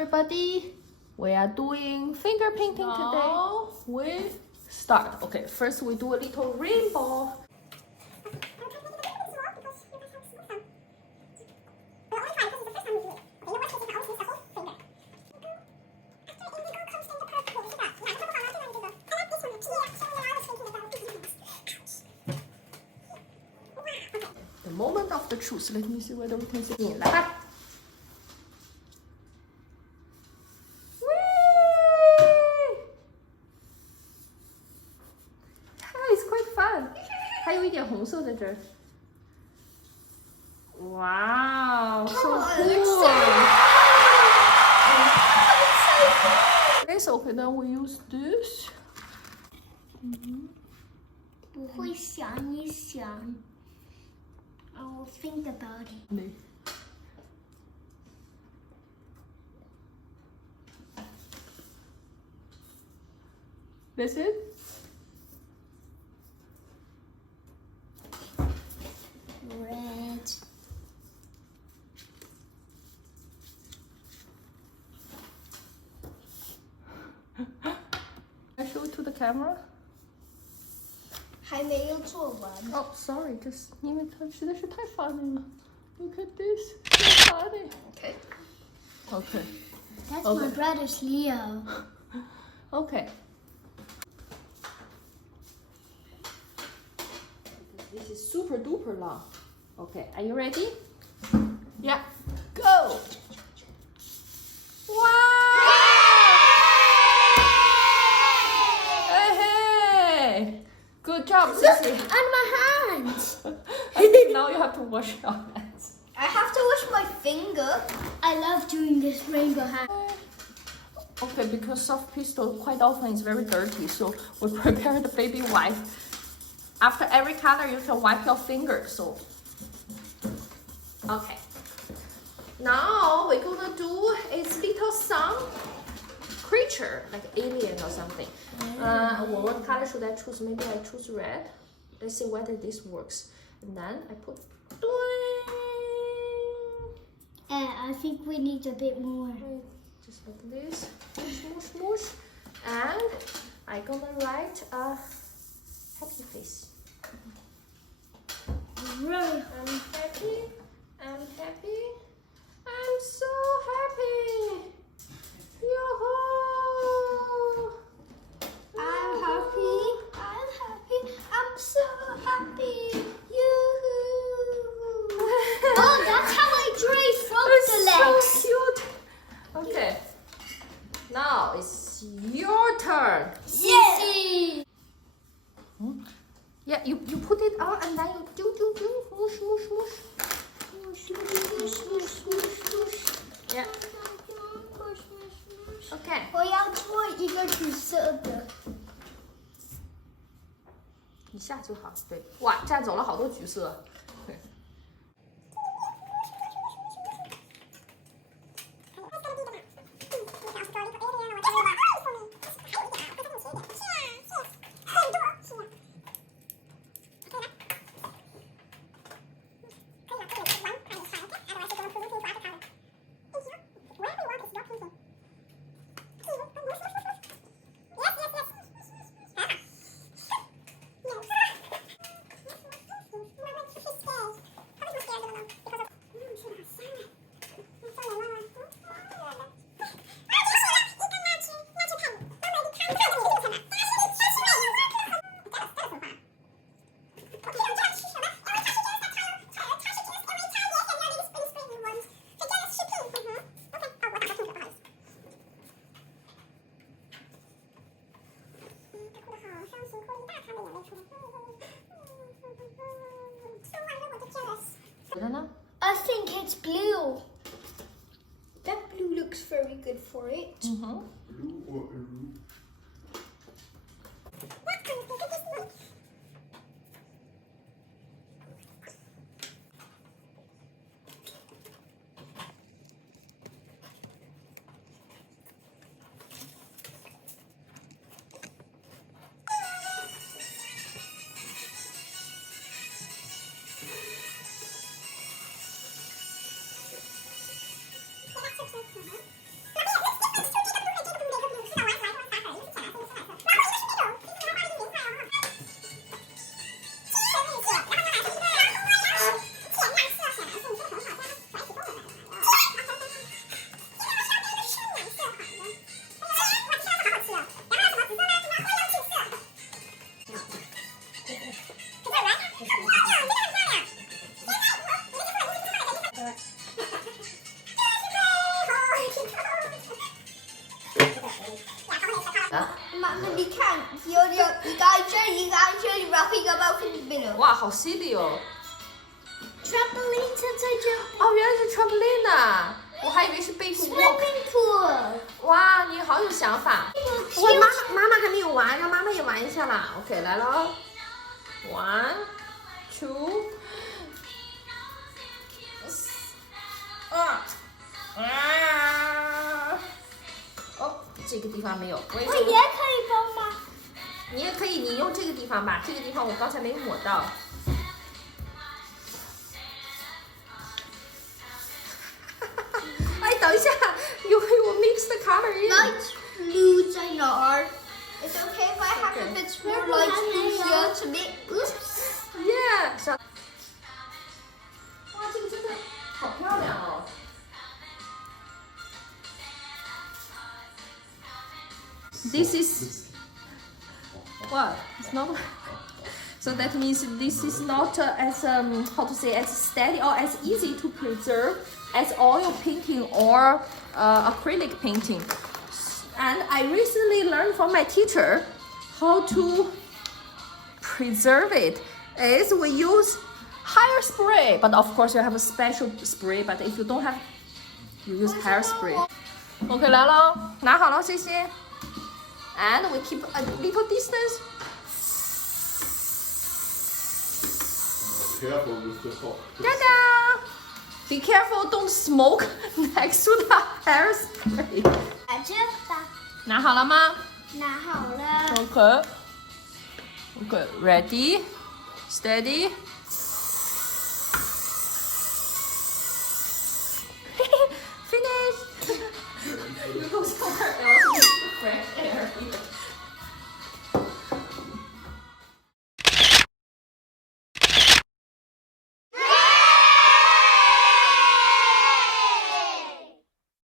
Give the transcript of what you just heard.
everybody. We are doing finger painting today. We start. Okay, first we do a little rainbow. The moment of the truth. Let me see whether we can see it. 来吧。It's quite fun. 还有一点红色在这儿。Wow, so cool. It's okay. Then we use this. 我会想一想。I will think about it. That's it? Red. I show it to the camera. 还没有做完。 Oh, sorry. Just 因为它实在是太 funny 了。Look at this. So funny. Okay. Okay. That's Okay. my brother's Leo. Okay. This is super duper long. Okay, are you ready? Yeah. Go. Wow! Hey! Good job, Look, Sissy. on my hands. I think now you have to wash your hands. I have to wash my finger. I love doing this rainbow hand. Okay, because soft pistol quite often is very dirty, so we prepare the baby wipe. After every color, you can wipe your fingers. So, okay. Now we're gonna do a little some creature, like alien or something. What color should I choose? Maybe I choose red. Let's see whether this works. And then I put. I think we need a bit more. Just like this, smoosh, smoosh, and I'm gonna write a happy face. Right. I'm happy, I'm happy, I'm so happy. Yoo-hoo! I'm happy. I'm happy. I'm so happy. Yoo-hoo. Oh, that's how I drive from It's the legs. so cute. Okay, now it's your turn. Sissy. Yeah, you put it on and then you do, mush, mush, mush. Yeah. Okay. 我要做一个橘色的。一下就好，对，哇，占走了好多橘色。I think it's blue. That blue looks very good for it. Mhm. Blue or blue? 哇，好犀利哦！ Trampoline 在这。哦，原来是 trampoline 啊，我还以为是 big walk。 Swimming pool。哇，你好有想法！哇，妈妈还没有完，让妈妈也玩一下啦。OK， 来喽 ，1 2。哦，这个地方没有，我也可以帮吗？你也可以，你用这个地方吧，这个地方我刚才没抹到。哎，等一下 ，you mix the color in. Light blue 在哪儿？ It's okay if I have a bit more light blue here to make. Oops. Yeah， 小。哇，这个真的好漂亮哦。This is what? It's not. So that means this is not as how to say, as steady or as easy to preserve as oil painting or acrylic painting. And I recently learned from my teacher how to preserve it. Is we use hairspray, but of course you have a special spray. But if you don't have, you use hairspray. OK， 来喽，拿好了，谢谢。And we keep a little distance. Careful with the top. Ta-da! Be careful, don't smoke next to the hairspray. 把这吧，拿好了吗拿好了。 ？OK. OK, ready, steady.